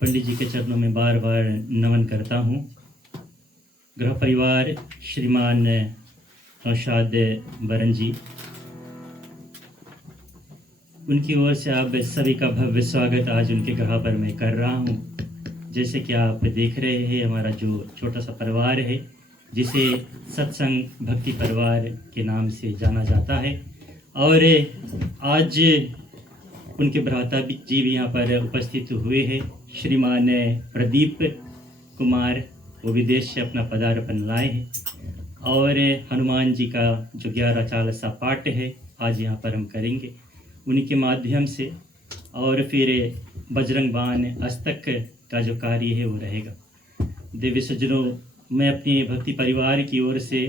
पंडित जी के चरणों में बार बार नमन करता हूँ। गृह परिवार श्रीमान नौशाद बरन जी, उनकी ओर से आप सभी का भव्य स्वागत आज उनके गृह पर मैं कर रहा हूँ। जैसे कि आप देख रहे हैं, हमारा जो छोटा सा परिवार है जिसे सत्संग भक्ति परिवार के नाम से जाना जाता है, और आज उनके भ्राता जी भी यहाँ पर उपस्थित हुए हैं। श्रीमान प्रदीप कुमार, वो विदेश से अपना पदार्पण लाए हैं, और हनुमान जी का जो 11 चालीसा पाठ है आज यहाँ पर हम करेंगे उन्हीं के माध्यम से, और फिर बजरंग बाण अस्तक का जो कार्य है वो रहेगा। देवी सज्जनों, मैं अपने भक्ति परिवार की ओर से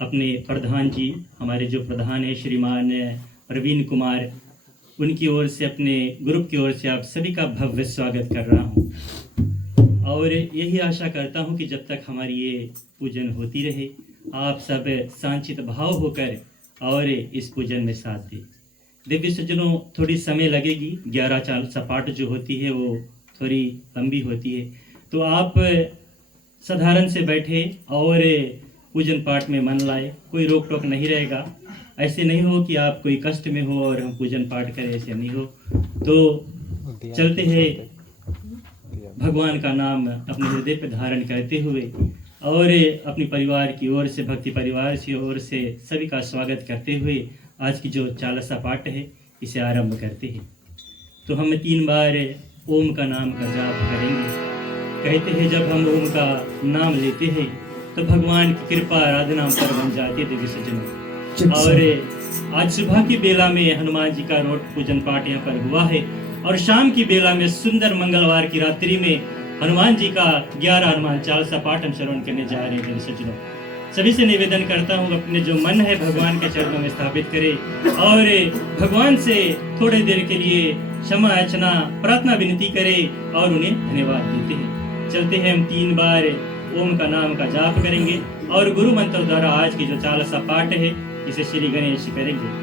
अपने प्रधान जी, हमारे जो प्रधान है श्रीमान प्रवीण कुमार, उनकी ओर से अपने ग्रुप की ओर से आप सभी का भव्य स्वागत कर रहा हूँ, और यही आशा करता हूँ कि जब तक हमारी ये पूजन होती रहे आप सब सांचित भाव होकर और इस पूजन में साथ दें। दिव्य सज्जनों, थोड़ी समय लगेगी, 11 चालीसा पाठ जो होती है वो थोड़ी लंबी होती है, तो आप साधारण से बैठे और पूजन पाठ में मन लाए, कोई रोक टोक नहीं रहेगा। ऐसे नहीं हो कि आप कोई कष्ट में हो और हम पूजन पाठ करें, ऐसे नहीं हो। तो चलते हैं भगवान का नाम अपने हृदय पर धारण करते हुए और अपनी परिवार की ओर से, भक्ति परिवार की ओर से सभी का स्वागत करते हुए आज की जो चालीसा पाठ है इसे आरंभ करते हैं। तो हम 3 बार ओम का नाम का जाप करेंगे। कहते हैं जब हम ओम का नाम लेते हैं तो भगवान की कृपा आराधना हम पर बन जाती है देवी सज्जनों। और आज सुबह की बेला में हनुमान जी का रोट पूजन पाठ यहाँ पर हुआ है, और शाम की बेला में सुंदर मंगलवार की रात्रि में हनुमान जी का 11 हनुमान चालीसा पाठ हम श्रवण करने जा रहे हैं देवी सज्जनों। सभी से निवेदन करता हूँ अपने जो मन है भगवान के चरणों में स्थापित करें और भगवान से थोड़ी देर के लिए क्षमा याचना प्रार्थना विनती करें और उन्हें धन्यवाद देते हैं। चलते हैं, हम 3 बार ओम का नाम का जाप करेंगे और गुरु मंत्र द्वारा आज की जो चालीसा पाठ है इसे श्री गणेश करेंगे।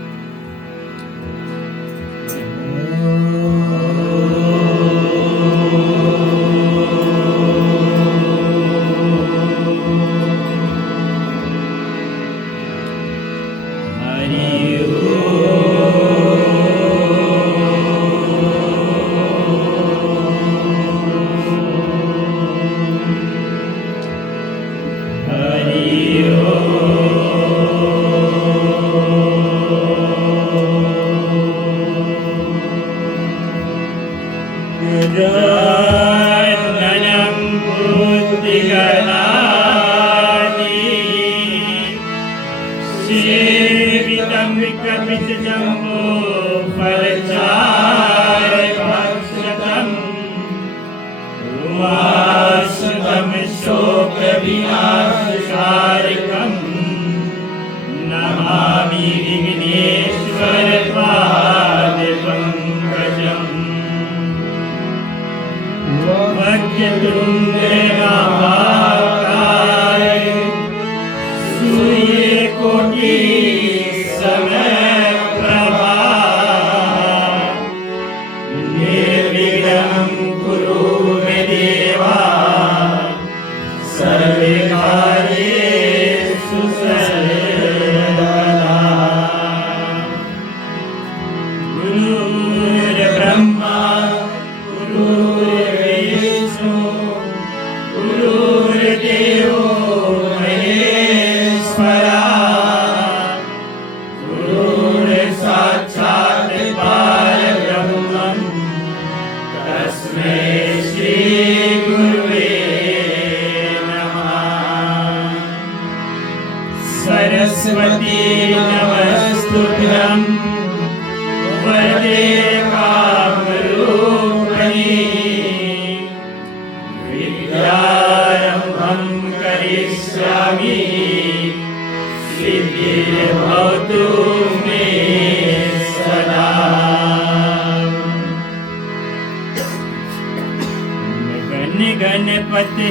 गणपति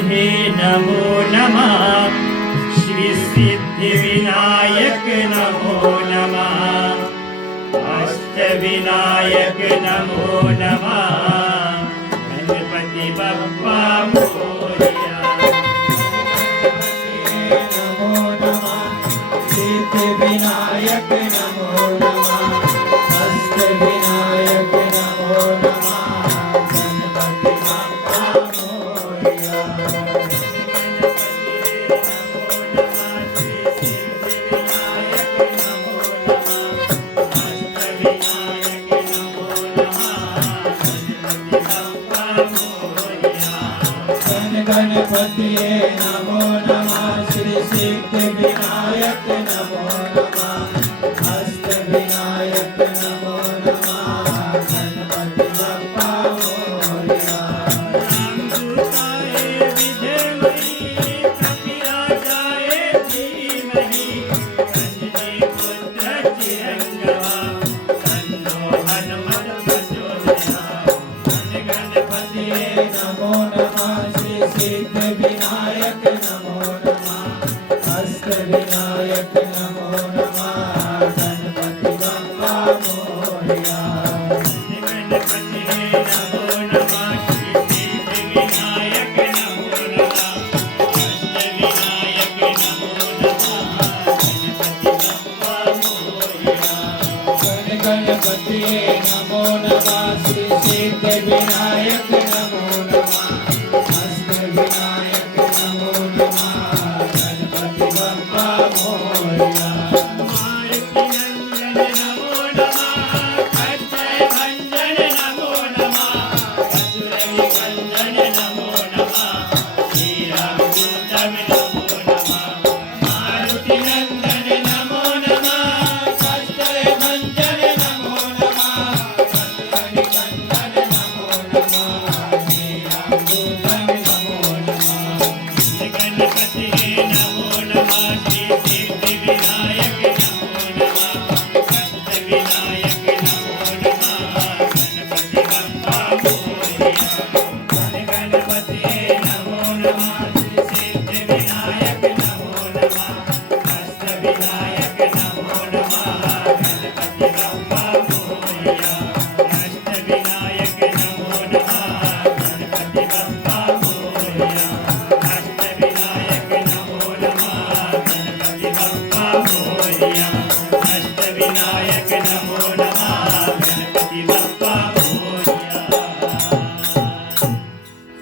नमो नमः, श्री सिद्धि विनायक नमो नमः, अष्ट विनायक नमो नमः, गणपति नमो नमः श्री सिद्ध विनायक नमो नमः अष्ट विनायक नमो नमः गणपति बप्पा मोरया गणपति नमो नमः श्री सिद्ध विनायक नमो नमः अष्ट विनायक नमो नमः गणपति बप्पा मोरया गणपति नमो नमः श्री सिद्ध विनायक नमो नमः अष्ट विनायक नमो नमः गणपति बप्पा मोरया मारुति नंदन नमो नमः अक्षय भंजन नमो नमः असुर विभंजन नमो नमः श्री राम दूत नमो नमः मारुति नंदन नमो नमः अक्षय भंजन नमो नमः असुर विभंजन नमो नमः श्री राम दूत नमो नमः गणपति नमो नमः श्री सिद्ध विनायक नमो नमः अष्ट विनायक नमो नमः गणपति बप्पा मोरया गणपति नमो नमः श्री सिद्ध विनायक नमो नमः अष्ट विनायक नमो नमः गणपति बप्पा मोरया अष्ट विनायक नमो नमः गणपति बप्पा मोरया अष्ट विनायक नमो नमः गणपति बप्पा मोरया अष्ट विनायक नमो नमः गणपति बप्पा मोरया।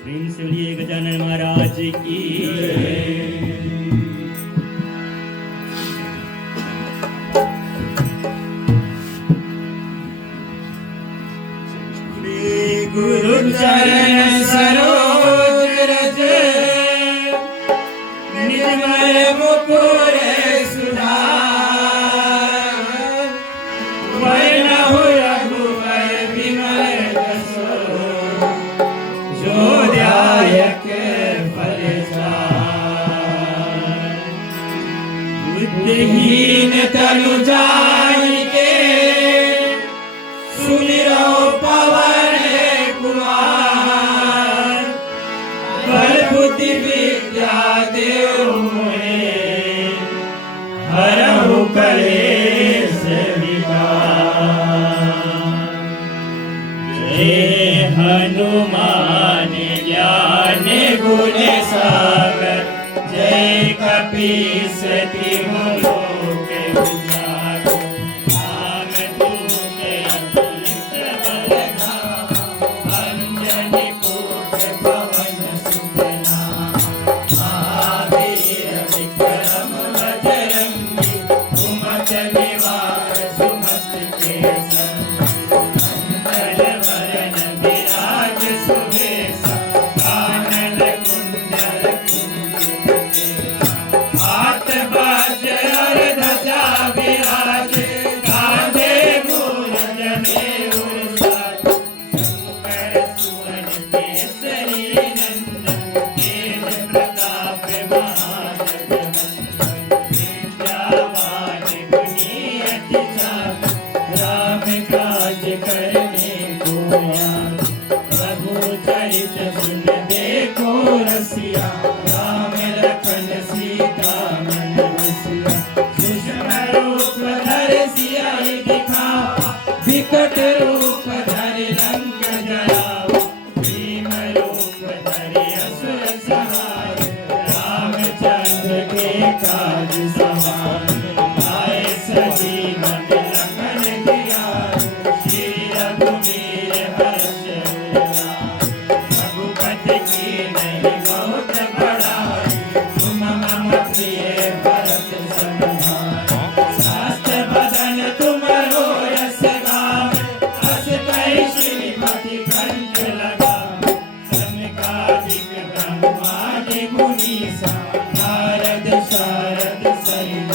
प्रेम से बोलिए गजानन महाराज की। गुरु चरण सरोज रज निर्मल मुकुर सुधार वरनहु रघुवर विमल जसो जो ध्यायक फल चार बुद्धिहीन तनु जानिके सुमिरो पवन कुमार बल बुद्धि विद्या देव मोहे हरहु कलेश विकार जय हनुमान ज्ञान गुण सागर जय कपीस तिहु लोक उजागर रामदूत अतुलित बलधाम अंजनी पुत्र पवन सुत नाम महावीर विक्रम बजरंगी कुमति निवार सुमति के संगी मंगल वरण विराज सुबेसा कानन कुंडल कुंजित हाथ बाजे और ध्वजा विराजे कांधे मूल जनेऊ साज शंकर सुवन केसरी नंदन तेज प्रताप महाजगवंदन विद्यावान गुणी अति चातुर राम काज करने को आतुर प्रभु चरित सुन देखो रसिया राम लखन सीता मन बसिया सूक्ष्म रूप धरि सियाहि दिखावा विकट रूप धरि लंक जरावा भीम रूप धरि असुर संहारे रामचंद्र के काज सवारे आए सजीवन लखन जियारे श्री रघुवीर हर्ष उर लाए रघुपति की नहीं बहुत बड़ाई तुम मम प्रिय भरत सम भाई शास्त्र बदन तुमरो यश गावे अस कहि श्रीमति कंठ लगावे सनकादिक ब्रह्मादि मुनीसा नारद शारद सहित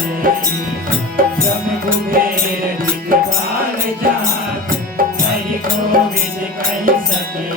जम कुबेर दिखपाल जात कहि कोविद कहि सके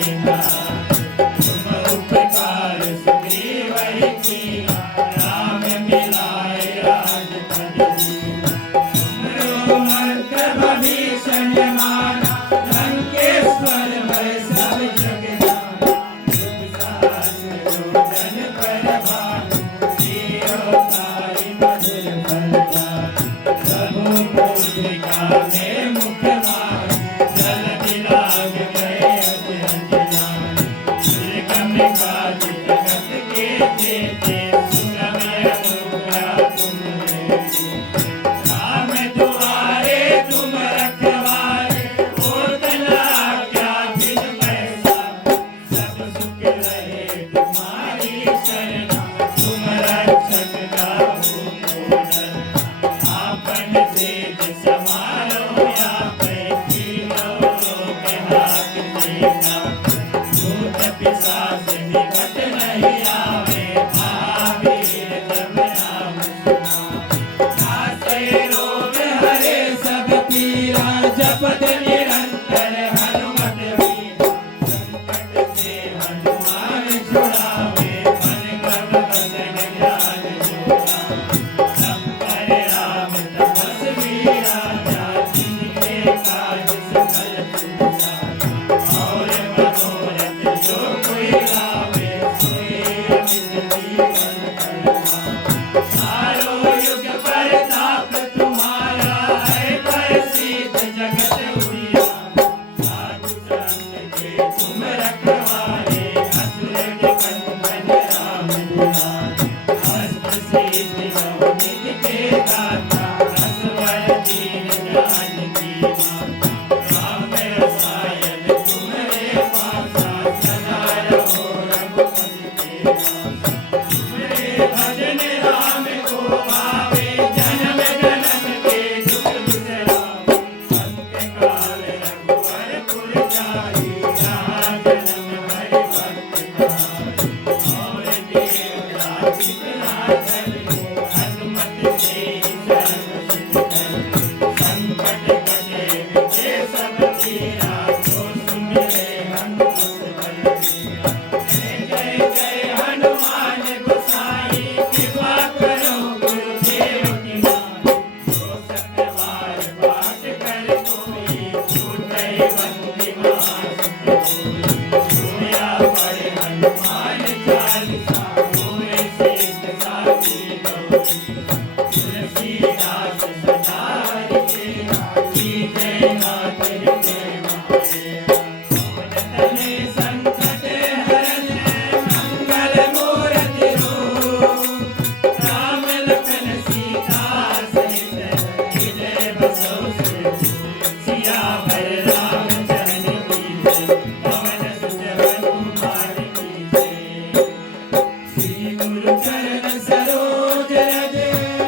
हनुमान चालीसा होए शेष साथी गौरी तुलसीदास सदा हरि तेरा की जय नाथ हृदय महादेवा पवन तनय संकट हरन मंगल मूर्ति रूप राम लखन सीता सहित हृदय बसो सियावर रामचंद्र की जय पवन सुत हनुमान की जय श्री गुरु चरण सरोज रज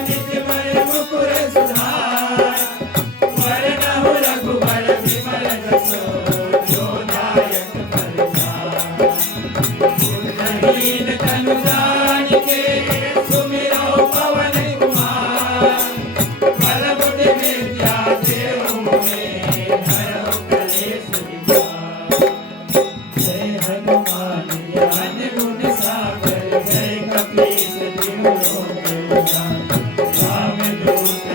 निज मन मुकुर सुधार वरनहु रघुबर विमल जसो जो दायक फलचार बुद्धहीन तनु जानिके सुमिरो पवन कुमार बल बुद्धि विद्या देहु मोहे हरहु कलेश विकार जय हनुमान ज्ञान गुण सागर जय कपीस तिहु लोक उजागर रामदूत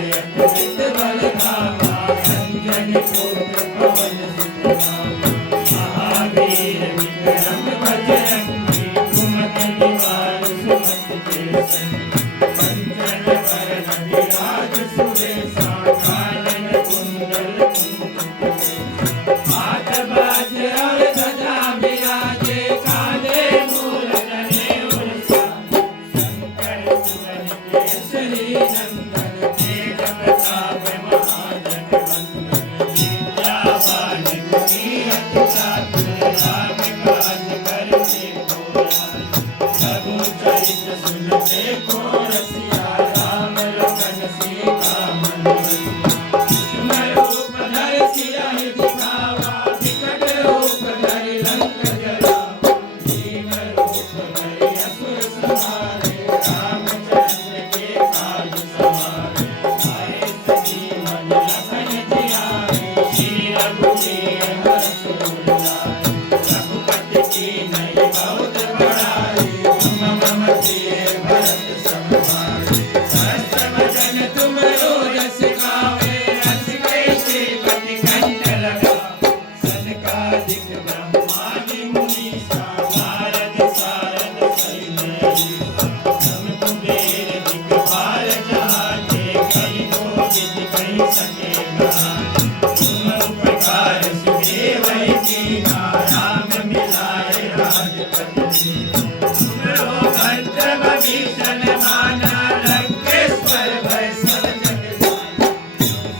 अतुलित बल धामा अंजनी पुत्र पवन सुत नामा महावीर विक्रम बजरंगी कुमति निवार सुमति के संगी कंचन वरण विराज सुरेशा कानन कुंडल कुंचित हाथ बाज और ध्वजा विराजे काले मूल जनेऊ साजे शंकर सुवन केसरी नंदन तेज प्रताप महाजगवंदन विद्यावान गुणी अति चातुर राम काज करते को रघु चरित सुनते को रसिया राम लखन सीता मन बसिया रूप धर सिया दिखावा विकट रूप धरि लंक जरावा भीम रूप धरि असुर संहारे रामचंद्र के काज सवारे आए सजीवन लखन जियारे श्री रघुवीर हर्ष उर लाए रघुपति कीन्ही बहुत बड़ाई तुम मम प्रिय भरत सम भाई सहस्र वदन तुम रोजस गावे हंस कैसे पति कंठ लगावे सनकादिक ब्रह्मादि मुनीसा नारद सारद सहित अहिसा सम कुबेर दिखपाल जहाते कहि कोविद कहि सके कहाते तुम उपकार सुग्रीवहि कीन्हा राम मिलाए राजपति दीन्हा तुमरो भद्र विभीषण माना लंकेश्वर भय सब जग जाना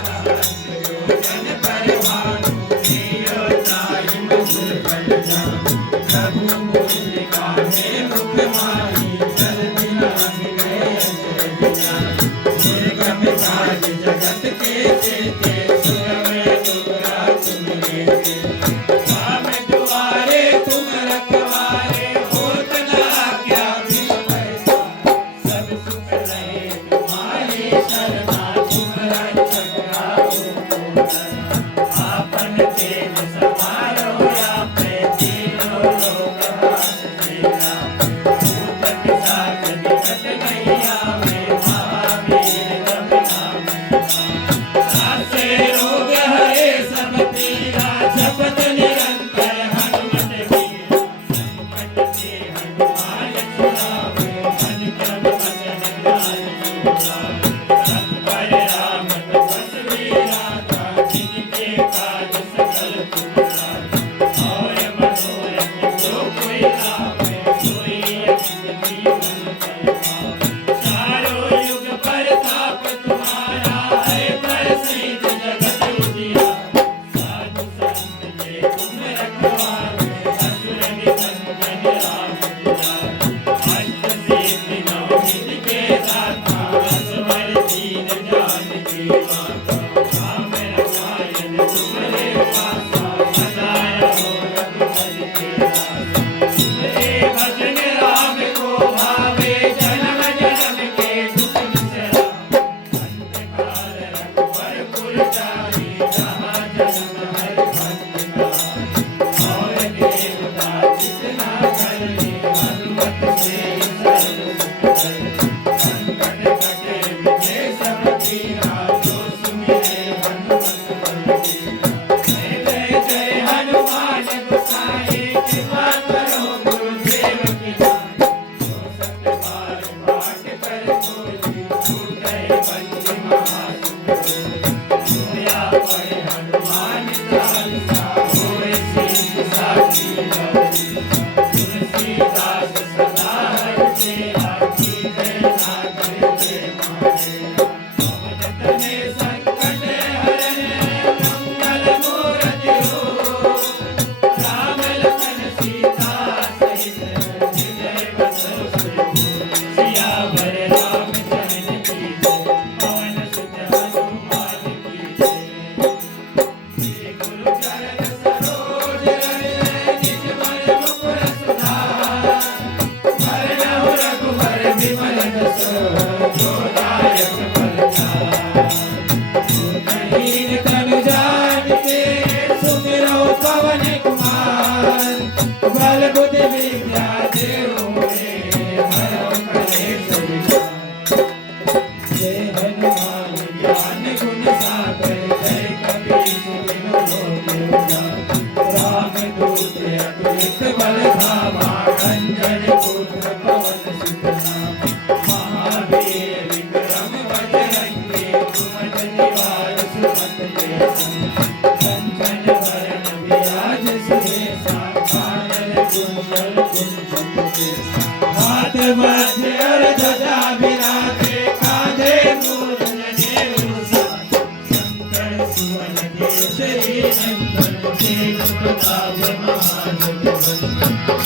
सहस्र योजन पर भानु लीयो ताहि मधुर फल जानु प्रभु मुद्रिका में मुख माहि जल दिलांग गए अचरज जाहि दुर्गम काज जगत के जेते सुगम अनुग्रह तुम लेते राम दुआरे तुम रखवारे होत न आज्ञा बिनु पैसारे सब सुख लहे तुम्हारी शरणा तुम रक्षक राहो को डरना आपन तेज समारो आपे तीनों लोक हाथ फेरा भूत पिशाच निकट नहीं आवे महावीर जब नाम नासे रोग हरे सब पीरा जपत निरंतर हनुमत वीरा बल बुद्धि विद्या देहु मोहे हरौ कलेश विकार। जय हनुमान ज्ञान गुण सागर जय कपीस तिहु लोक उजागर। रामदूत अतुलित बल धामा अंजन पुत्र पवन सुत नामा। महावीर विक्रम बजरंगी कुमति निवार सुमति के संग। कंचन वरण विराज सुबेसा कानन कुंडल कुंचित केसा। हाथ वज्र और ध्वजा विराजे कांधे मूल जनेऊ साजे। शंकर सुवन केसरी नंदन तेज प्रताप महाजगवंदन।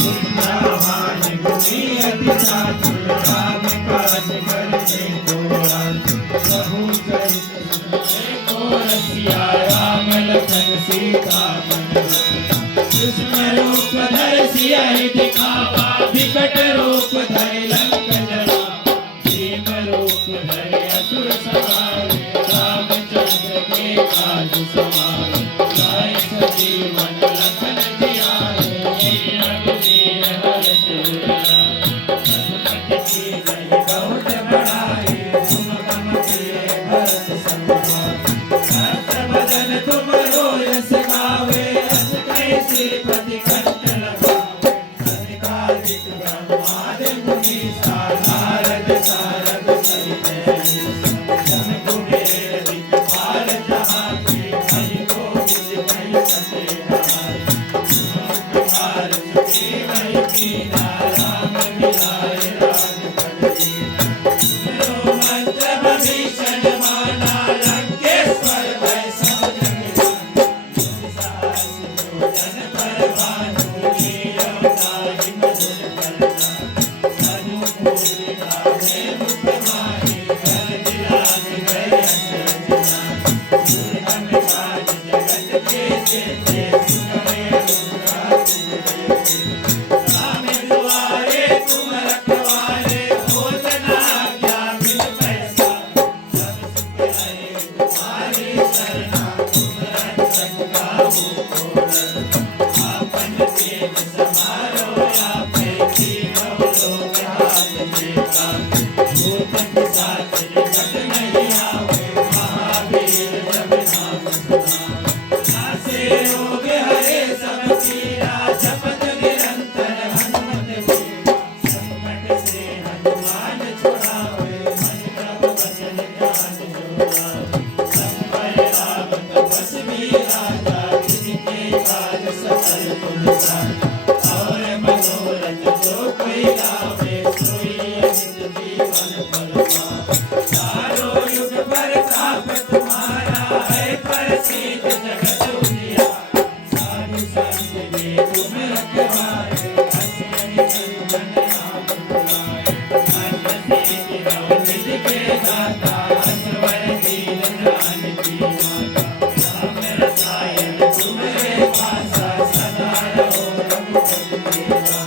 विद्यावान गुणी अति चातुर राम काज करने को आतुर। प्रभु चरित सुनने को रसिया राम लखन सीता मन बसिया। कृष्ण रूप धर सियहि दिखावा विकट रूप धरि लंक जरावा। भीम रूप धरि असुर संहारे रामचंद्र के काज सवारे। लाए सजीवन लखन जियाए रघुवीर हरष उर लाए। रघुपति कीन्हि बहुत बड़ाई तुम मम प्रिय भरत सम भाई। सहस बदन तुमरो यश गावे अस कहि श्रीपति कंठ लगावे। सनकादिक ब्रह्मादि मुनीसा नारद सारद सहित अहिसा। जन कुबेर दिखपाल जहाँ के हरि गोविंद कहि सके नहाय। सुनो पुकार सुग्रीव कीन्हा राम मिलाए राजपद दीन्हा। सुमिरो मंत्र भीषण माना लंकेश्वर भय सब जग जाना। जुग सहस जो जन पर भानु लीयो नाहि मधुर फल जानु। अनुकूल गावे मुख माहि कर दिलास गए अचरज जानि। दुर्गम काज जगत के जेते सुनवे रघुराज तुम राम दुआरे तुम रखवारे होत न आज्ञा बिन पैसारे। सब सुख रहे तुम्हारी शरणा तुम रक्षक काहू को डरना। आपन तेज समारो आपे तीनों लोक हाथ में काबू। भूत पिशाच निकट नहीं आवे महावीर जब नाम सुनावे। नासे रोग हरे सब पीरा जपत निरंतर हनुमत बीरा। संकट से हनुमान छुड़ावे मन क्रम वचन ध्यान जो लावे। संबर राम तपस्वी राजा जिनके काज सकल तुम साजा। और मनोरथ जो कोई लावे सोई अमित जीवन फल पावे। चारों युग प्रताप तुम्हारा है प्रसिद्ध जगत उजियारा। साधु संत के तुम रखवारे असुर निकंदन राम दुलारे। अन्न तेज रहो निज के दाता असवर दीन जानकी माता। राम रसायन तुम्हारे पासा सदा रहो रघुपति के दासा।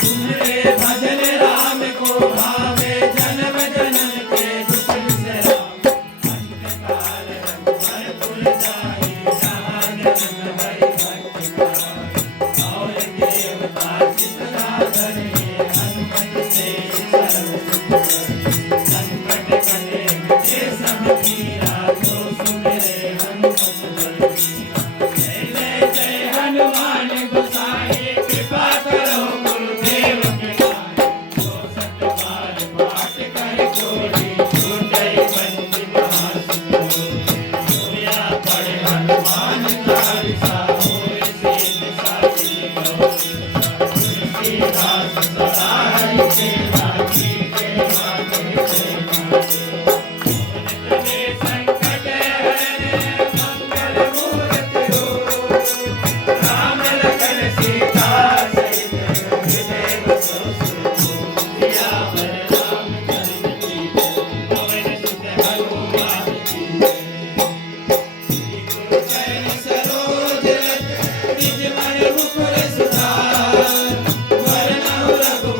तुम्हारे भजन राम को भावे जन्म जन्म के दुख बिसरावे। अंत काल रघुवर पुर जाई जहाँ जन्म हरि भक्त कहाई। और देवता चित्तना धरे हनुमत से सर्व सुख करे। संकट कटे मिटे सब पीरा जो सुमिरे हनुमत बल बीरा। जय जय जय हनुमान गोसाई कृपा करो गुरुदेव के नाई। जो सत बार पाठ करे कोई छूटै बंदी महासुख होई। दुनिया पढ़े हनुमान चालीसा होय सिद्ध साखी गौरी। तुलसीदास सदा हरि सेवा की के माते जय माते। तवे संकट हरने मंगल मूर्ति रूप। राम लखन सीता सहित हृदय बसो सुख। सियावर रामचंद्र की जय पवन सुत हनुमान की जय। श्री गुरु चरण सरोज रज निज मन मुकुर सुधार। वरनहु रघुबर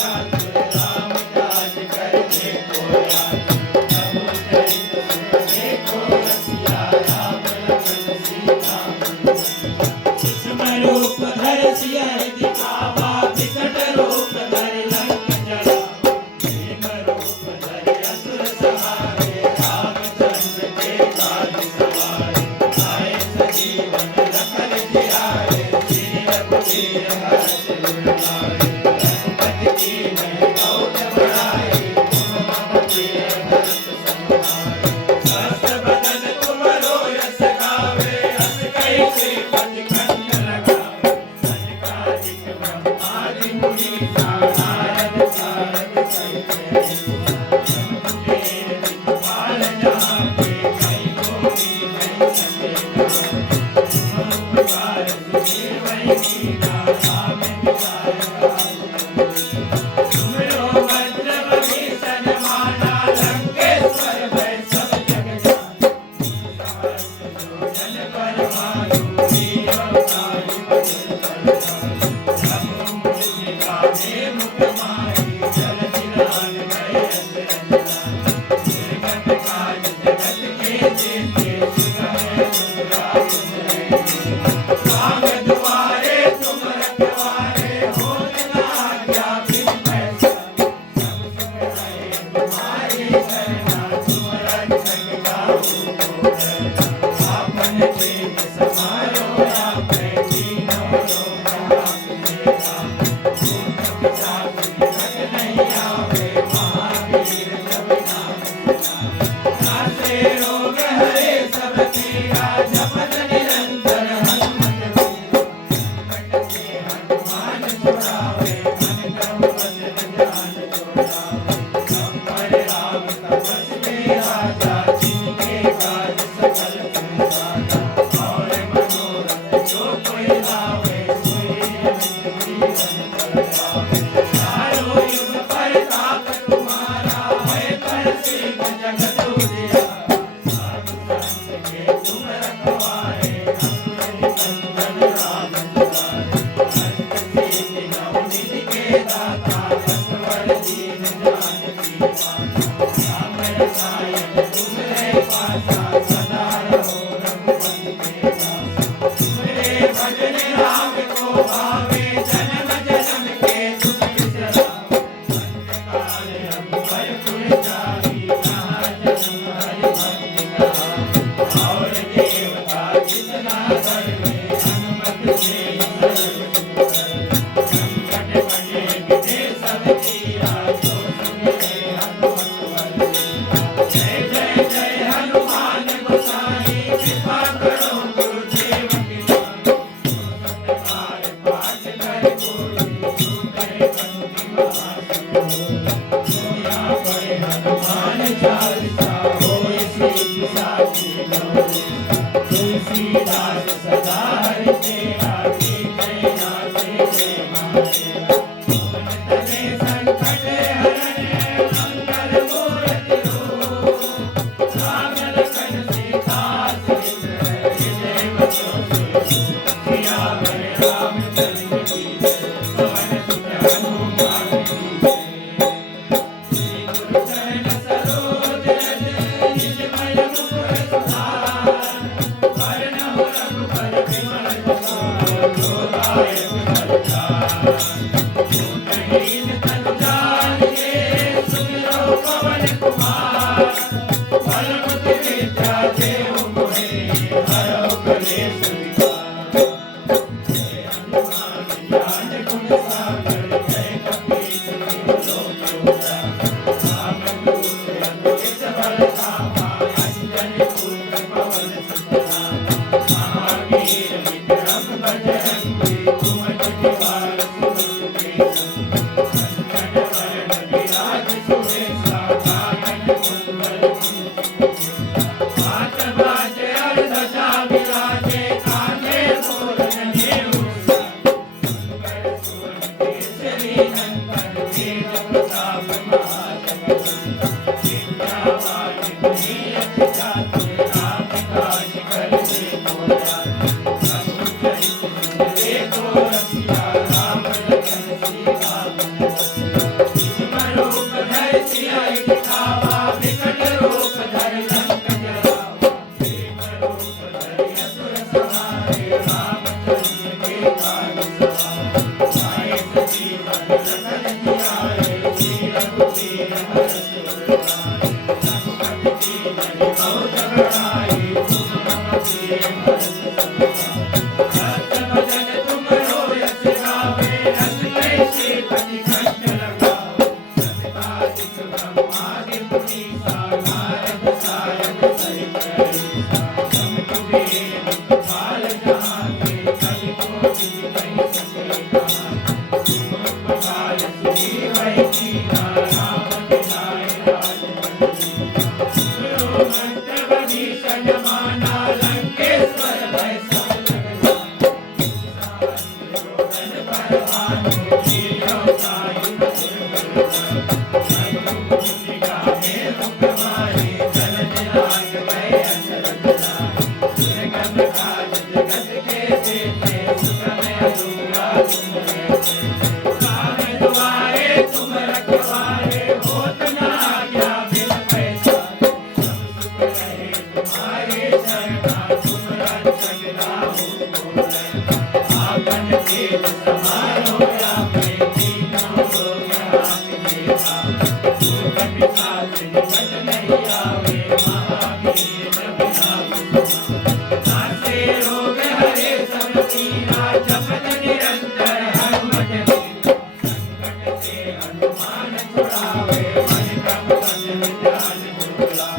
चातुर राम काज कर देखो याद प्रभु चरित सुन देखो रसिया राम लखन सीता मन बसिया सूक्ष्म रूप धर सिया दिखावा विकट रूप धर लंक जलावा भीम रूप धर असुर सहारे रामचंद्र के काज सवारे आए सजीवन लखन जियाए श्री रघुवीर हर्ष उर लाए रघुपति कीन्ही बहुत बड़ाई तुम मम प्रिय भरत सम भाई सहस बदन तुमरो यश गावे हस कहि श्रीपति कंठ लगावे सनकादिक ब्रह्मादि मुनीसा नारद सारद सहित ब्रह्मपुरेर दिक्पाल जहाँ के कई गोविंद कहि सके गावे तुम उपकार सुग्रीवहि कीन्हा राम मिलाय गाल तुमरो मंत्र विभीषण माना लंकेश्वर भय सब जग जाना सहस योजन पर मानु लीयो ताहि बदन पर जानु प्रभु मुनि गावे मुख माहि जल चिरान गए अचरज जान दुर्गम काज जगत के जेते सुगम अनुग्रह तुमरे राम दुआरे तुम रखवारे होत न आज्ञा बिनु पैसारे सब सुख रहे तुम्हारी शरणा तुम रक्षक काहू को डरना आपन तेज समारो आपै तीनों लोक हांकते कांपे भूत पिशाच निकट नहीं आवे महावीर जब नाम सुनावे नासे रोग हरे सब पीरा जपत निरंतर हनुमत वीरा संकट से हनुमान छुड़ावे मन क्रम वचन ध्यान जोड़ावे संपर राम तपस्वी राजा जिनके काज सकल तुम साजा और मनोरथ जो कोई लावे सोई अमित जीवन फल पावे चारों युग परताप तुम्हारा है प्रसिद्ध जगत उजियारा साधु संत के तुम रखवारे असुर निकंदन राम दुलारे अष्ट सिद्धि नव निधि के दाता असवर दीन जानकी माता राम रसायन तुम्हारे पासा सदा रहो रघुपति के दासा तुम्हारे भजन राम को भावे जन्म जन्म के दुख बिसरावे अंत काल रघुबर पुर जाई जहाँ जन्म हरि भक्ति कहाई और देवता जितना धर्मे हनुमत से सर्व सुख करवे संकट कटे मिटे सब पीरा जो सुमिरे हनुमत बल जय जय जय हनुमान गोसाई कृपा करो गुरुदेव की नाई जो सतबार पाठ कर कोई छूटे बंदी महासुख सोया पड़े हनुमान चालीसा होय सिद्धि साखी गौरी तुलसीदास सदा हरि तेरा कीजय नाथे जय महादेवा पवन तनय संकट हरणे मंगल मूर्ति रूप राम लखन सीता सहित हृदय बसो सियावर रामचंद्र की जय पवन सुत हनुमान की जय श्री गुरु चरण सरोज रज निज मय मुकुर सुधार वरणहु रघुबर विमल जसु जो दायक फलचार भूतहीन तनु जानिके सुमिरो पवन कुमार बल बुद्धि विद्या देहु मोहे हरहु कलेश विकार जय हनुमान ज्ञान गुण सागर जय कपीस तिहु लोक उजागर रामदूत अतुलित बल धामा अंजनी पुत्र पवन सुत नामा महावीर विक्रम बजरंगी कुमति निवार सुमति के संकट हरण विराज सुरेशा कानन कुंडल कुंचित हाथ बाजे ध्वजा विराजे कांधे मूल जनेऊ साजे अंबर सुवन केसरी नंदन तेज प्रताप महाजगवंदन विद्यावान गुणी अति चातुर राम काज कर देखो याद प्रभु चरित सुन देखो रसिया राम लखन सीता मन बसिया सनकादिक ब्रह्मादि मुनीसा नारद सारद सहित हरीसा जम कुबेर दिक्पाल जहाँ के कवि कोटि कहि सके कहाँ तुम उपकार श्री वै कीना राम मिलाए राजपति गुरु मंत्र विभीषण माना लंकेश्वर भय सब जग जाना योगन परवानु लील्यो साई मधुर मुनि गावे मुखमारी जल दिलांग भय अचरज जाए दुर्गम काज जगत के देते सुगम अधूरा तुम रहते काम द्वारे तुम रखवारे होत न आज्ञा बिन पैसारे सब सुख रहे तुम्हारे चरना तुम रक्षक राहु बोले आपन तेज समारो आपे तीनों लोग हाथ देवा दुर्ग पिशाच निकट नहीं आवे महावीर जब नाम नासे रोग हरे सब पीरा जपत निरंतर हनुमत वीरा संकट से हनुमान छुड़ावे मन क्रम वचन ध्यान जोड़ा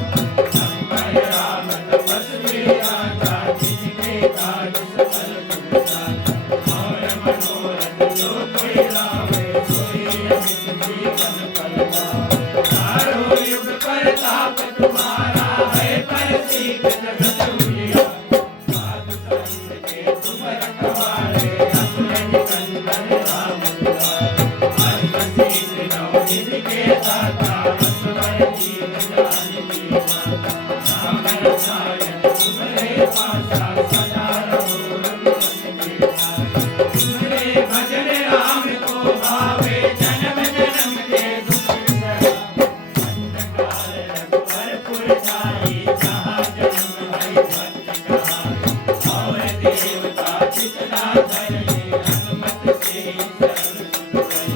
संकर राम तपस्वी राजा जिनके काज सकल तुम साजा और मनोरथ जो कोई लावे सोई अमित जीवन फल पावे चारों युग प्रताप तुम्हारा है परसिद्ध जगत उजियारा साधु संत के तुम रखवारे असुर निकंदन राम दुलारे अष्टसिद्धि नवनिधि के दाता असवर दीन जानकी माता राम रसायन तुम्हारे पासा सदा रहो रघुपति के प्यारे तुम्हारे भजन राम को भावे जन्म जन्म के दुख बिसरावे अंतकाल रघुवरपुर जाई जहाँ जन्म हरि भक्त कहाई और देवता चितना धरले हनुमत से शरण सुनाई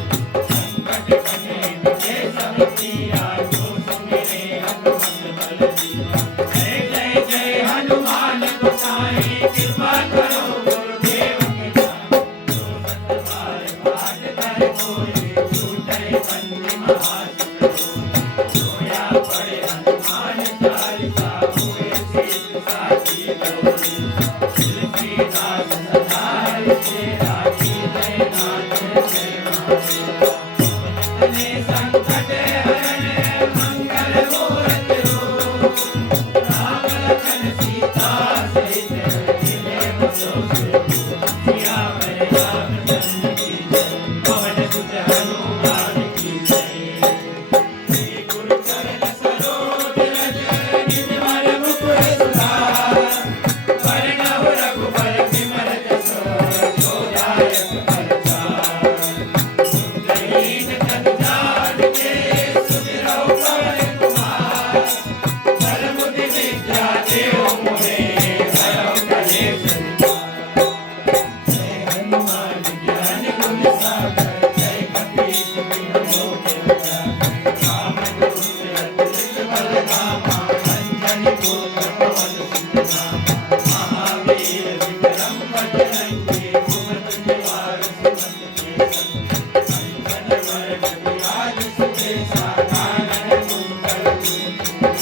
संकट कटे मिटे सब पीरा जो सुमिरे हनुमत बल बीरा जय जय जय हनुमान गोसाई कृपा करो गुरुदेव की नाई जो सत बार पाठ कर कोई छूटे बंदी महासुख होई सोया पड़े हनुमान चालीसा हुए शीश साखी गौरी तुलसीदास सदा हरि राखी जय नाथ जय महादेवा अपने संकट हरण मंगल मूर्ति रूप राम लखन सीता सहित मिले बसो सियावर रामचंद्र की जय पवन सुत हनुमान की जय श्री गुरु चरण सरोज रज निज मर मुकुर सुधार वरनहुँ रघुबर विमल जसो जो दायक फलचार सुंदरहीन तनु जान के सुमिरौ पवन कुमार बल बुद्धि विद्या देहु मोहे हरौ कलेश विकार जय हनुमान ज्ञान गुण सागर जय कपीश तिहुँ लोक उजागर राम दूत अतुलित बल धामा अंजनी पुत्र पवन सुत नामा महावीर विक्रम बजरंगी कुमति निवार सुमति के संग कंचन वरण विराज सुबेसा कानन कुंडल कुंचित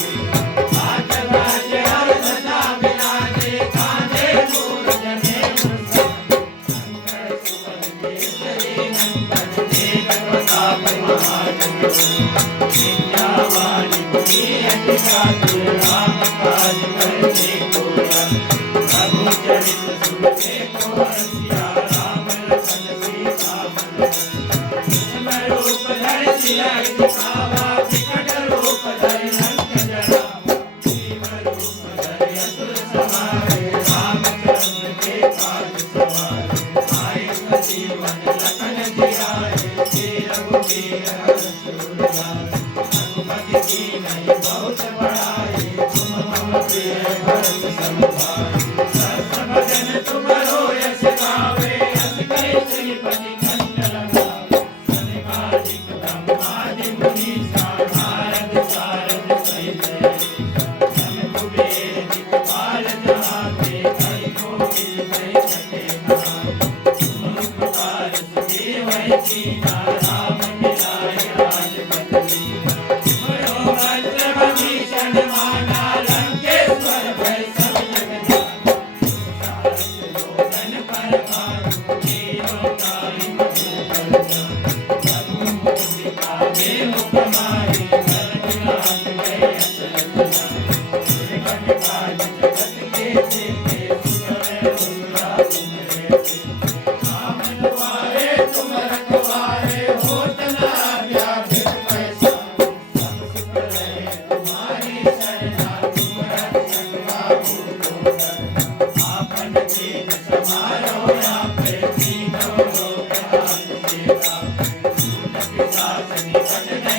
हाथ बाजे हर सदा विराजे कांधे मूल जनेऊ साजे शंकर सुवन केसरी नंदन तेज प्रताप महाजगबंदन विद्यावान गुणी अति चातुर राम काज करने को रंग प्रभु चरित सुनते को हरसिया राम लखन सीता मन भीष्म रूप धरि सियाहि दिखावा विकट रूप धरि लंक जरावा भीम रूप धरि असुर संहारे रामचंद्र के काज सवारे आए सजीवन लखन जियाए श्री रघुवीर हरष उर लाए रघुपति कीन्हि बहुत बड़ाई तुम मम प्रिय भरत सम भाई सहस भजन तुम्हरो यश गावे यश करे श्रीपति खंड लगावे सनकादिक ब्रह्मादि मुनीसा नारद सारद सहित हरीसा जम कुबेर दिक्पाल जहाँ के कवि कोटि कहि सके कहाँ तुम उपकार सुग्रीव कीन्हा राम मिलाए राजपति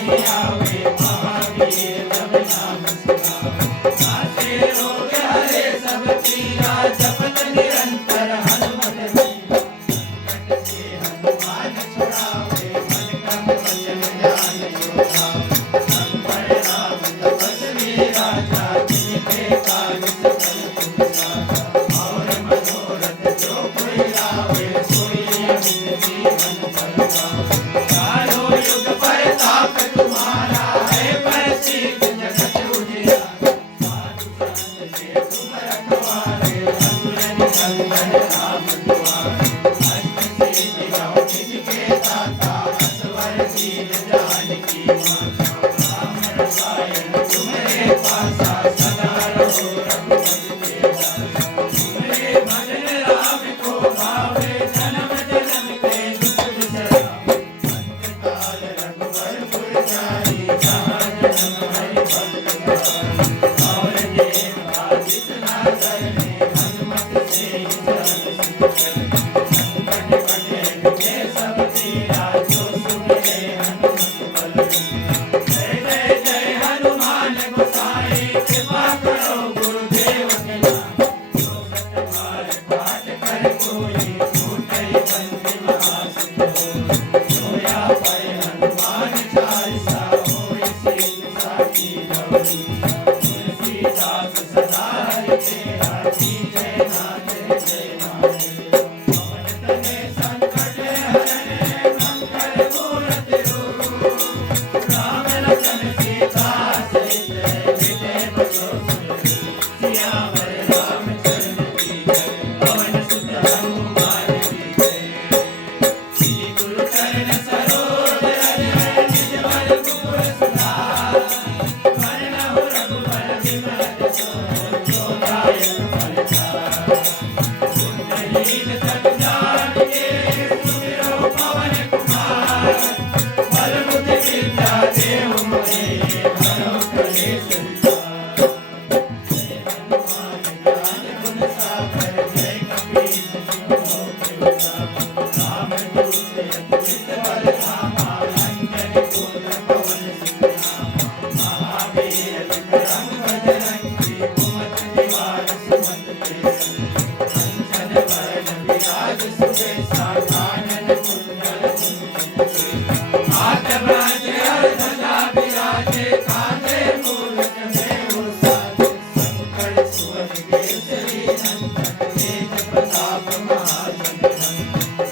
नहीं आवे महावीर जब नाम सुनावे नासे रोग हरे सब पीरा जपत निरंतर हनुमत वीरा संकट से हनुमान छुड़ावे मन क्रम वचन ध्यान जो लावे संकर राम तपस्वी राजा जिनके काज सकल तुम साजा और मनोरथ जो कोई लावे सोई अमित जीवन फल पावे चारों युग परताप तुम्हारा है प्रसिद्ध जगत उजियारा साधु संत के तुम रखवारे असुर निकंदन राम दुआरे अष्ट सिद्धि नौ निधि के दाता असवर दीन जानकी माता राम रसायन तुम्हारे पासा सदा रहो रघुपति के दासा तुम्हारे भजन राम को भावे जन्म जन्म के दुख बिसरावे अंत काल रघुवर पुर जाई जहाँ जन्म हरि भक्त कहाई और देव आदित नागर ने हनुमत से सर्व सिद्ध करे संकट कटे मिटे सब पीरा जो सुमिरे हनुमत बल जय जय जय हनुमान गोसाई कृपा करो गुरुदेव के नाम जो सतबार पाठ कर कोई छूटई बंदी महासिद्ध होई सोया पर हनुमान चालीसा होई सिद्ध साखी गौरी तुलसीदास सदा हरि तेरा जय नाथ जय नाथ पवन तनय संकट हरने मंगल मूरति रूप राम लखन सीता सहित मिटे बसो सुरभि सियावर रामचंद्र की जय पवन सुत हनुमान की जय श्री गुरु चरण सरोज रज निज वर मुकुर सुधार वरनहु रघुबर विमल जसो जो दायक फलचार कुंडलीन तट जान के सुमिरो पवन कुमार बल बुद्धि विद्या देव मोहे हरहु कलेश विकार जय हनुमान ज्ञान गुण सागर जय कपीस तिहुँ लोक उजागर रामदूत अतुलित बल धामा अंजनी पुत्र पवन सुत नामा महावीर विक्रम बजरंगी कुमति निवार सुमति के संगी कंचन वरण विराज सुबेसा कानन कुंडल कुंचित केसा हाथ बाजे हर ध्वजा विराजे कांधे मूरत में उसाजे संकट सुवन केसरी नंदन तेज प्रताप महाजगवंदन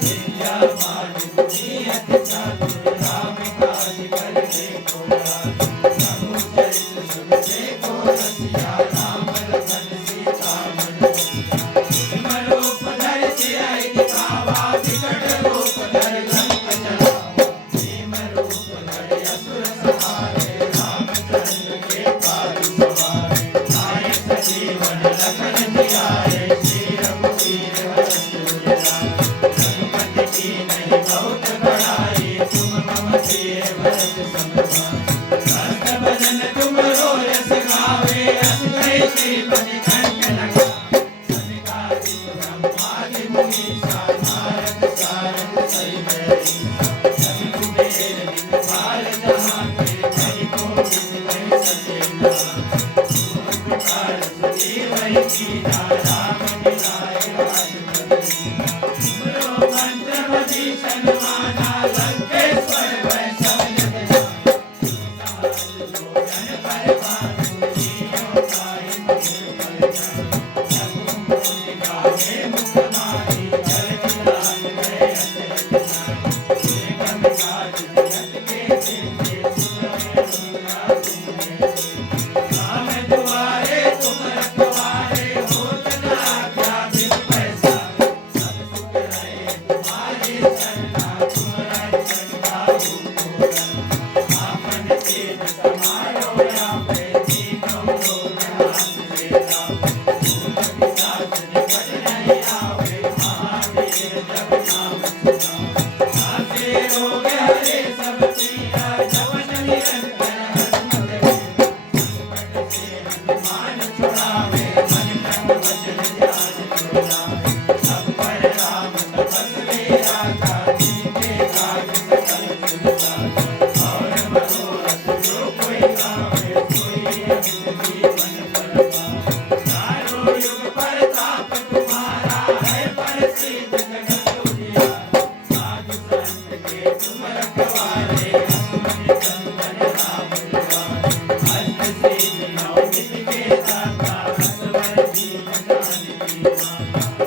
विद्यावान गुणी अति चातुर राम काज करने को आतुर प्रभु चरित्र सुनने को रसिया राम लखन सीता मन बसिया भीम रूप धरि सियाहि दिखावा विकट रूप धरि लंक जरावा भीम रूप धरि असुर संहारे रामचंद्र के पार सवारे आए सजीवन लखन जियाए श्री रघुवीर हरष उर लाए रघुपति कीन्ही बहुत बड़ाई तुम मम प्रिय भरत सम भाई भक्त भजन तुमरो यस गावे अस कहि श्रीपति कंठ लगावे सनकादिक ब्रह्मादि मुनीसा नारद सारद सहित ऐसा सभी कुबेर दिखपाल जहाँ ते कहि कोविद कहि सके नहाते सूर प्रकार सुजीवहि कीन्हा राम मिलाए राजपद दीन्हा तुमरो मंत्र मधीशन माना लंकेश्वर भय सब जग जाना सहज भोजन पर भानु जियो खाहि मधुर फल नाम दिवान अष्ट सिद्धि नौ निधि के दाता असवर दीन जान की माता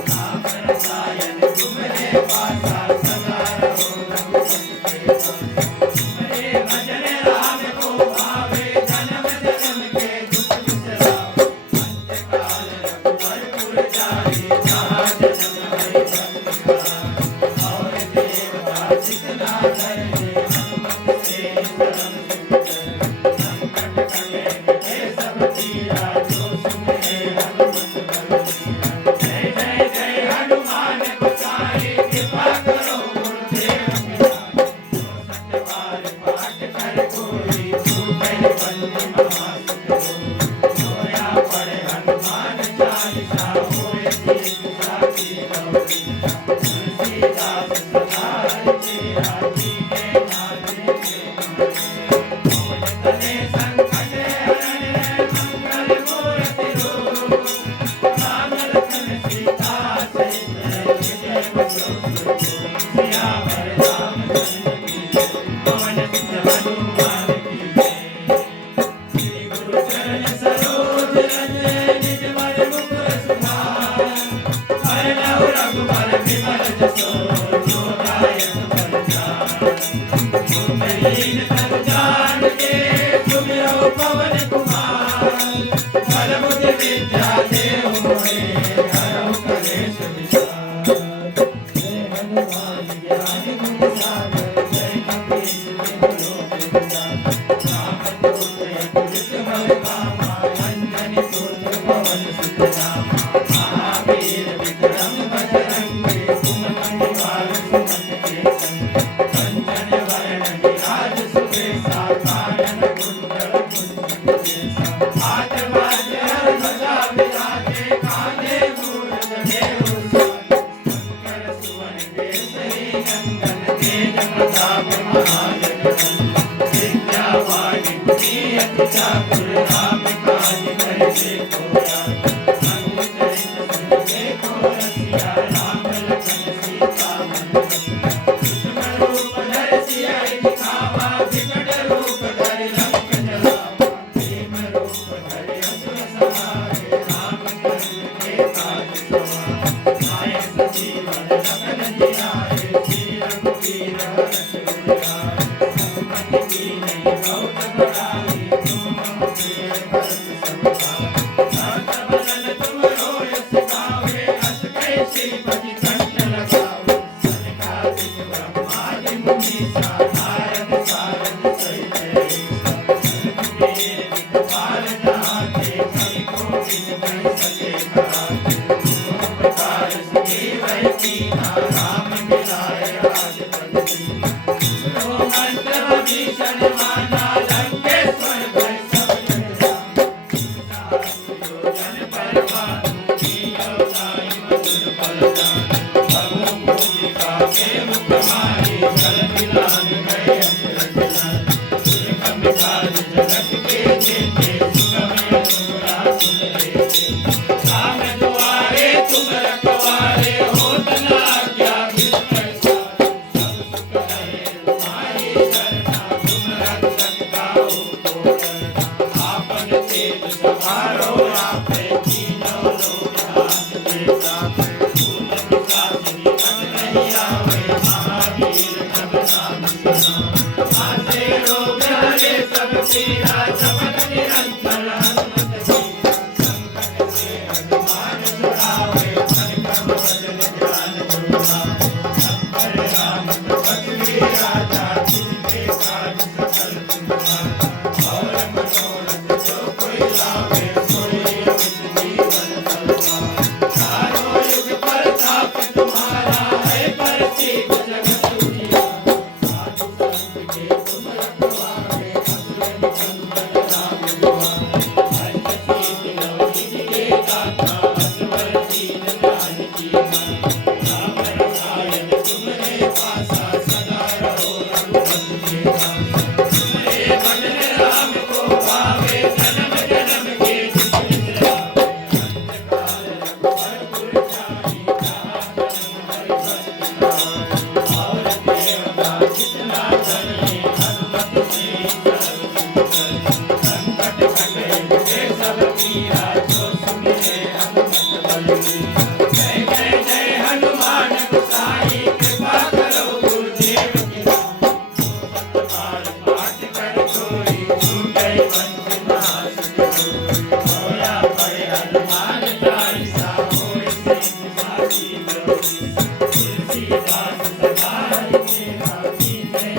राम रसायन तुम्हारे पासा सदा रहो रघुपति के दाता तुम्हारे भजन राम को भावे जन्म जन्म के दुख बिसरावे अंत काल रघुवर जाई जहाँ जन्म हरि भक्त कहाई और देवता चितना धरे हनुमत से शरण सुख संकट कले मिटे सब पीरा जो सुने हनुमत बल जय जय जय हनुमान गोसाई कृपा करो गुरुदेव पिताई जो सतबार पाठ कर कोई छूटे बंदी महासुख होया पढ़े हनुमान चालीसा होए सीत साखी गौरी तुलसीदास सदा तेरा जी के नाथे के मोज तले संकट हरण मंगल मूर्ति रूप राम लखन सीता सहित जय बसो सियावर रामचंद्र की जय पवन सुत हनुमान की जय श्री गुरु चरण सरोज रज निज मन मुकुर सुधार हरनौ रघुबर विमल जसो जो दायक फल चार तुमरीन तब जान के सुमिरो पवन कुमार बल बुद्धि विद्या देहु मोहे हरहु कलेश विचार जय हनुमान ज्ञान गुण सागर जय कपीस तिहुँ लोक उजागर रामदूत अतुलित बल धामा अंजनी पुत्र पवन सुत नामा महावीर विक्रम बजरंगी सुमति निवार सुमति के संग कंचन वरण विराज सुबेसा कानन कुंडल कुंचित केसा हाथ बाजे हर ध्वजा विराजे कांधे मूरत देहु साजे शंकर सुवन केसरी नंदन तेज प्रताप महाजगवंदन विद्यावान गुणी अति चातुर राम काज करिबे को रघुचरित सुनबे को रसिया राम लखन सीता मन बसिया कृष्ण रूप धरि सियहि दिखावा विकट रूप धरि लंक जलावा भीम रूप धरि असुर संहारे रामचंद्र के काज सवारे आए सजीवन लखन जियाए श्री रघुवीर हरष उर लाए संपत्ति कीन्ही बहुत बड़ाई तुम मम प्रिय भरत सब भाई सहस बदन तुमरो यश गावे अस कैसी पति कंठ लगावे सनकादिक ब्रह्मादि मुनीसा नारद सारद सहित ऐसा रघुवीर दिखपाल जहाते कवि कोविद कहि सके कहाते तुम प्रकार सुग्रीव कीन्हा राम मिलाए राजपद दीन्हा तुमरो मंत्र विभीषण माना लंकेश्वर भय सब जग जाना सुयोजन पर भानु कीन्हो नाहि मधुर फल जानु भगु पूजिका के मुख माहि जल दिलानि गए अचरज लानि दुर्गम काज जगत के जेते सुगम अनुराग सुन लेते राम दुआरे तुम रखवारे होत न आज्ञा बिनु पैसारे सब सुख रहे तुम्हारी शरणा तुम रक्षक काहू को डरना आपन तेज सवारो आपे तीनों लोक हाथ में साथे भूत पिशाच निकट नहीं आवे महावीर जब नाम सुनावे आसे रोग हरे सब पीरा जपत निरंतर हनुमत बीरा संकट से हनुमान छुड़ावे मन क्रम वचन ध्यान जो लावे अंतर राम तपस्वी राजा जिनके काज सकल तुम राजा और मनोरथ जो कोई लावे सोई अमित जीवन फल पावे चारों युग प्रताप तुम्हारा है प्रसिद्ध जगत उजियारा साधु संत के तुम रखवारे असुर निकंदन संकट कटे मिटे सब पीरा जो सुमिरे हनुमत बल जय जय जय हनुमान गोसाई कृपा करो गुरुदेव की बार पाठ कर कोई छूटे पंच महासुख होया पड़े हनुमान चालीसा होए सिंह साची गौरी तुलसीदास सदा हरि के नाथ के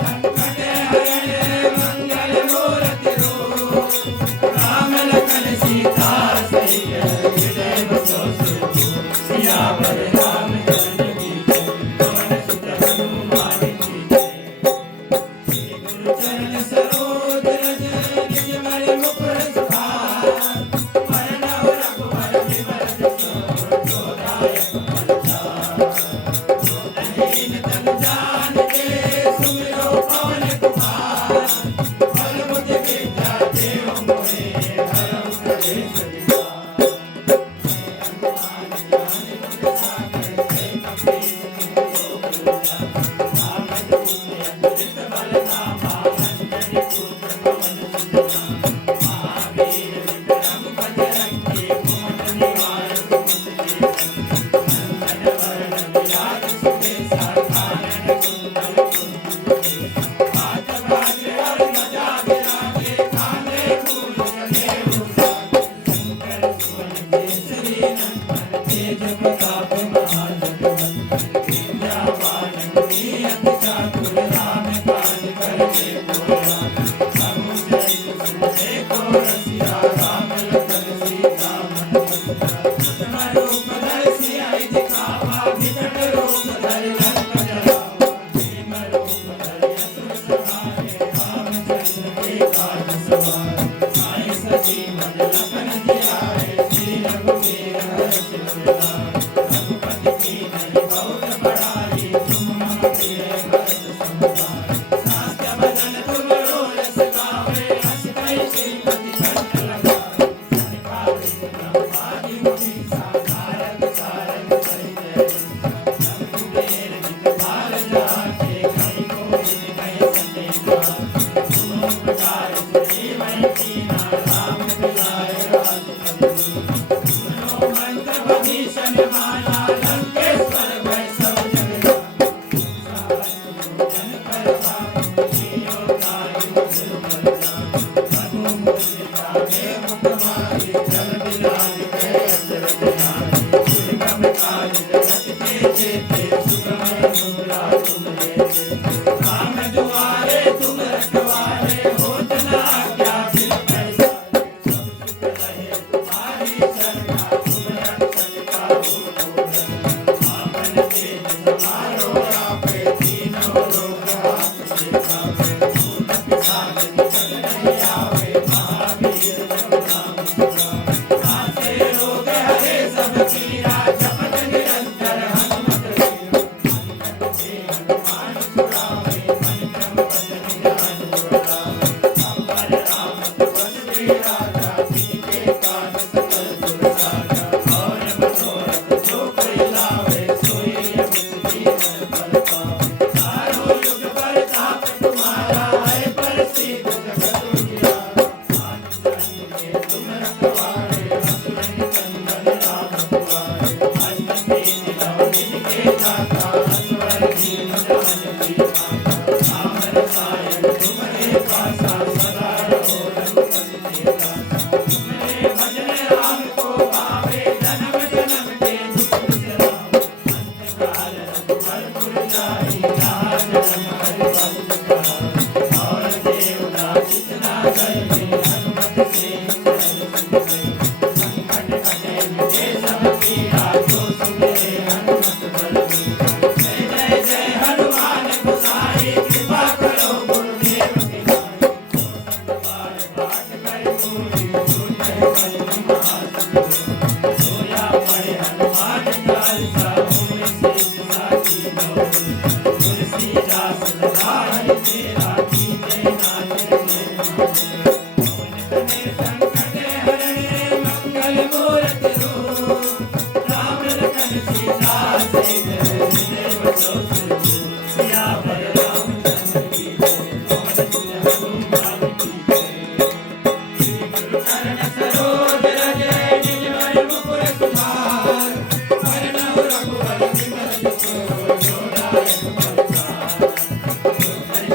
संकट हरे मंगल मूर्ति रूप राम लखन सीता सही हृदय बसो सुख सियावर रामचंद्र की जय पवन सुत हनुमान की जय श्री गुरु चरण सरोज रज निज मय मुकुर सुधार वरनव रघुवर विवर जसो जोदायक फलचार दीन तन जान के सुमिरो पवन कुमार बल बुद्धि विद्या देव मोहे हरहु कलेश विकार हनुमान ज्ञान गुण सागर जय कपीस तिहुँ लोक उजागर राम दूत अतुलित बल धामा अंजनी पुत्र पवन सुत नामा महावीर विक्रम बजरंगी कुमति निवारक कुमति संकट हरण विराज सुबेसा कानन कुंडल कुंडल बाज बाज और ध्वजा विराजे कांधे मूल चले उसाजे शंकर सुवन केसरी नंदन तेज प्रताप महाजगवंदन विद्यावान गुणी अति चातुर राम काज करने कोया समुद्र सुने को रसिया राम लखन सीता मन बसिया रूप धर सियाई दिखावा विकट रूप धर लंक जरावा भीम रूप धर असुर संहारे रामचंद्र के काज सवारे आई सजीवन लखन जियाए श्री रघुवीर हर्ष उर रघुपति कीन्ही बहुत बड़ाई तुम मम प्रिय भरत समुदाय शास्त्र भजन तुम रोयस गावे हँस कहि श्रीपति कंठ लगावे सनकादिक ब्रह्मादि मुनीसा नारद सारद सहित शंभुबेर दिगपाल जाके कहि कोटि कहि सकेगा तुम उपकार सुजीवहि कीन्हा राम मिलाए राजपद सुनो मंत्र विभीषण माना लंकेश्वर भय सब जग जाना जन पर भानु जियो दायु मधुर फल जानु मधु मूर्तिका में मुख मारी जल बिलाज के अचर बिहारी दुर्गम काज जगत के जेते सुगम अनुग्रह तुम देते राम दुआरे तुम रखवारे होत न आज्ञा बिन पैसारे सब सुख रहे तुम्हारी शरणा तुम रक्षक काहू को डरना आपन तेज समारो आपे तीनों लोक हाथ से कापे भूत पिशाच निकट नहीं आवे महावीर जब नाम सुनावे नासे रोग हरे सब पीरा जपत निरंतर हनुमत वीरा संकट से हनुमान छुड़ावे मन क्रम वचन ध्यान जोड़ावे अम्बर राम तपस राजा जिनके काज सकल सुर साजा और मनोरथ जो कोई लावे सोई अमित जीवन फल पावे चारों युग परताप तुम्हारा है प्रसिद्ध जगत उजियारा आन धन के तुम रखवारे असुर निकंदन राम दुआरे अष्टमी निलव निनके दाता असवर दीन जानकी माता राम रसायन तुम्हारे पासा सदा रहो रघुपति के दासा तुम्हारे भजन राम को भावे जन्म जन्म के दुख बिसरावे अंत काल रघुवर पुर जाई जहाँ जन्म हरि भक्त कहाई और देवदास इतना करके हनुमत से चरण सुमिरे संकट कटे मिटे सब पीरा जो सुमिरे हनुमत बल वीरा जय जय जय हनुमान गोसाई कृपा करो गुरुदेव की नाई जो संत बार पाठ कर कोई छूटे पंच महासुख सोया पड़े हनुमान चालीसा होए सिंह साची गौरी तुलसीदास सदा हरि के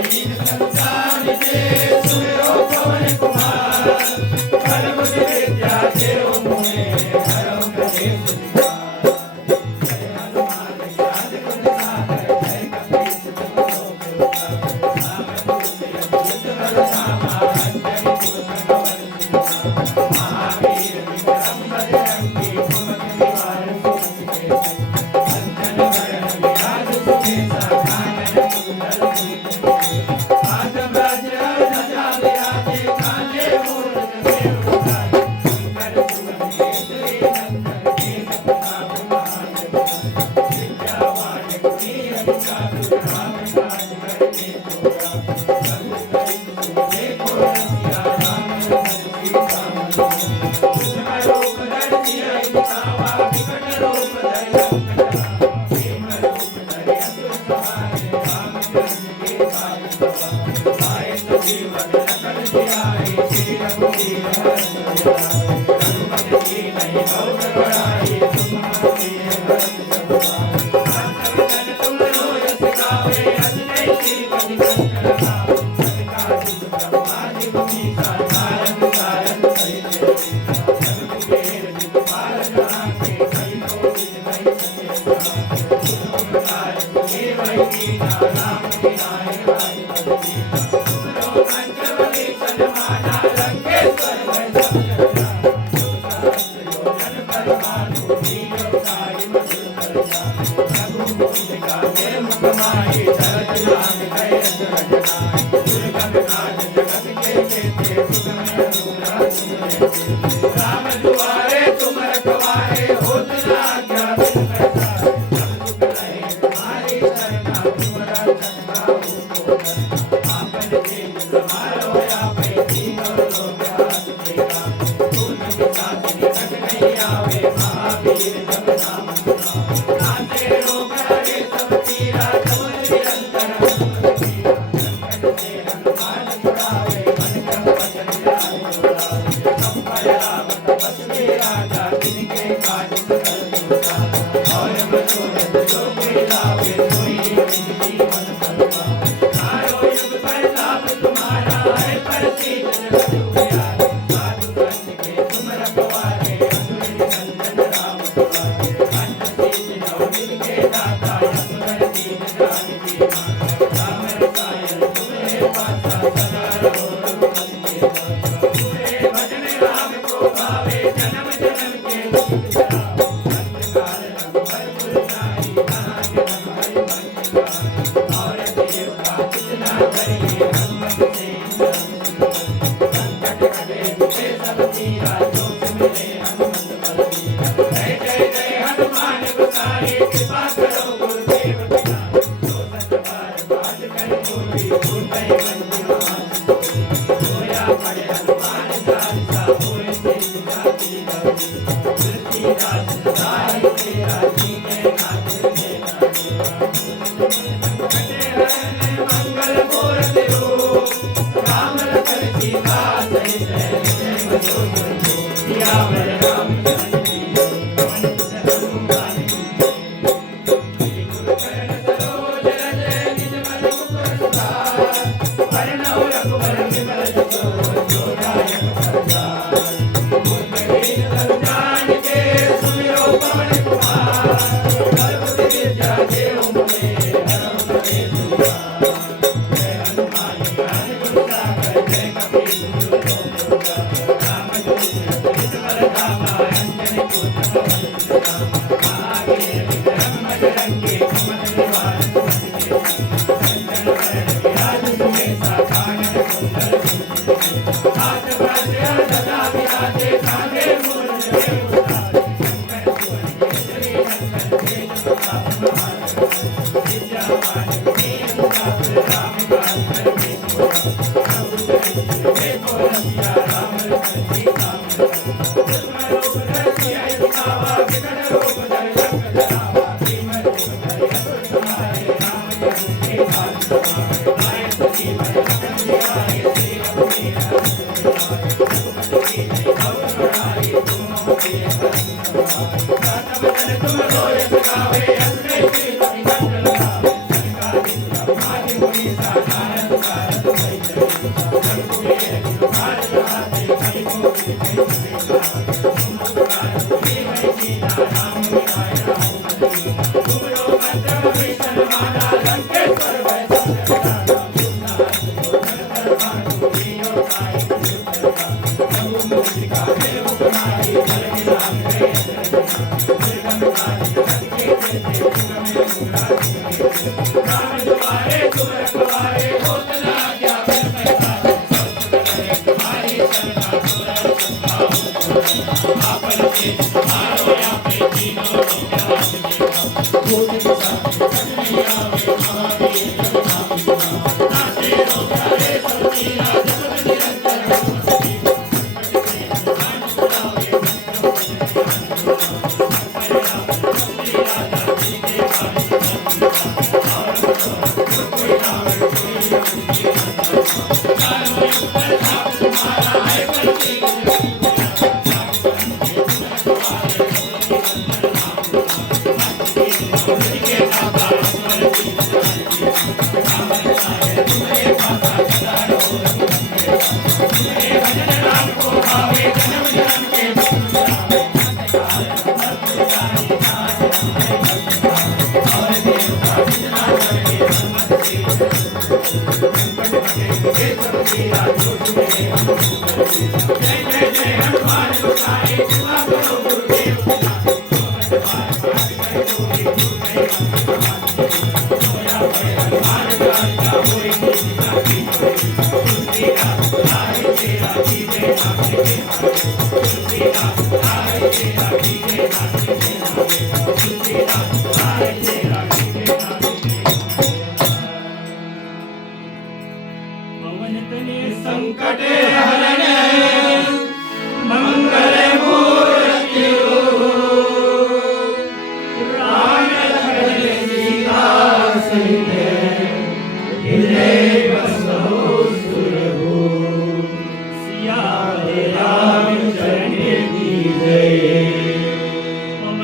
दीन संतान के सुमिरो पवन कुमार बल बुद्धि विद्या देव मोहे हरो कलेश विकार जय हनुमान ज्ञान गुण सागर जय कपीश तिहुँ लोक उजागर राम दूत अतुलित बल धामा अंजनी पुत्र पवन सिंहा महावीर विक्रम बजरंगी कुमति निवार सुमति के संग अंजन वरण विराज सुबेसा कानन कुंडल कुंडल हाथ वज्र ध्वजा विराजे कांधे मूरत देव उठारे शंकर सुवन केसरी नंदन तेज प्रताप महाजगबंदन विद्यावान गुणी अति चातुर राम काज करने जोगा रघुपति तुमरे को रसिया राम लखन सीता मन सूक्ष्म रूप धरि सियहि दिखावा विकट रूप धरि लंक जरावा भीम रूप धरि असुर सहारे रामचंद्र के काज सवारे आए सजीवन लखन जियाए श्री रघुवीर हरष उजारे रघुपति कीन्हि बहुत बड़ाई तुम मम प्रिय भरत सम भाई हर्ष तुम रोयस गावे अजनय श्रीपति कंठ लगावे सनकादिक ब्रह्मादि मुनीसा नारद सारद सहित अहिसा रघुवीर दिगपाल जहांते कई कोविद कहि सके तुम प्रकार सुमेरहि कीना राम मिलाए राजपद दीना तुमरो पंचवली सन्माना लंकेश्वर भय सब जग जाना जो सहस्र योजन पर भानु लील्यो ताहि मधुर फल जानु रघुकुंज गावे मुख माहि धरत नाम कहे अजर जनाहि दुर्गम काज जगत के जेते सुगम अनुग्रह तुम राम दुआरे तुम रखवारे होत न आज्ञा बिनु पैसारे सब सुख लहे तुम्हारी सरना तुम रक्षक काहू को डरना आपन तेज समारो आपै तीनों लोक हाथ फेरा तुम पिशाच निकट नहीं आवे महावीर जब नाम सुनावे नासे रोग हरे सब पीरा जपत निरंतर हनुमत वीरा संकट से हनुमान छुड़ावे मन क्रम वचन ध्यान जोड़ावे संपद राम तपस्वी राजा तिनके काज सकल तुम और मनोरथ जो कोई लावे सोई जिंदगी मन फल पावे चारों युग प्रताप तुम्हारा है प्रसिद्ध जगत उजियारे साधु संत के तुम रखवारे असुर निकंदन राम दुआरे अंत शीष नवनीत के दाता असुर दीन जानकी माता राम रसायन तुम्हारे पासा सदा रहो रघुपति के दासा तुम्हारे भजन राम को भावे जन्म जन्म के दुख बिसरावे अंत काल रघुबर पुर जाई कहाँ जन्म हरि भक्त कहाई और देवता कितना करिए हनुमत से संकट कटे दुखे सब तीरा जो सुमिरे हनुमत बल बीरा जय जय जय हनुमान गोसाई कृपा करो गुरुदेव पिताई जो सत बार बात कर कोई छूटै बंदी महासुख सोया पड़े हनुमान चालीसा होए तेरी जाति गौरी तुलसीदास सदा ही तेरा जीने खातिर मेरा डेरा संकटे हरने मंगल मूर्ति रूप राम लखन सीता सहित जय बजो दुर्गो सियावर रामचंद्र पवन सुत हनुमान की गुरु चरण सरोज रज निज मन मुकुर सुधार वरनौ रघुवर विमल जसो जो दायक फलचार बुद्ध दीन संतान के सुमिरो पवन कुमार बल बुद्धि विद्या देव मोहे हरौ कलेश विकार जय हनुमान ज्ञान गुण सागर जय कपीश तिहुँ लोक उजागर राम दूत अतुलित बल धामा अंजनी पुत्र पवन सिंहा महावीर विक्रम बजरंगी कुमति निवार सुमति के संग अंजन वरण विराज सुबेसा कानन कुंडल कुंडल हाथ वज्र ध्वजा विराजे कांधे मूरत देव उठारे शंकर सुवन केसरी नंदन तेज प्रताप महाजगबंदन विद्यावान गुणी अति चातुर राम काज करने जोगा रघुपति तुमरे को रसिया राम लखन सीता मन सूक्ष्म रूप धरि सियहि दिखावा विकट रूप धरि लंक जरावा भीम रूप धरि असुर सहारे रामचंद्र के काज सवारे आए सजीवन लखन जियाए श्री रघुवीर हरष उजारे रघुपति कीन्हि बहुत बड़ाई तुम मम प्रिय भरत सम भाई दास वचन तुम रोयस गावे अजनय श्रीपति कंठ लगावे सनकादिक ब्रह्मादि मुनीसा नारद पवन तने संकटे हरणे मंगल मूर्ति राम लखन सीता सहित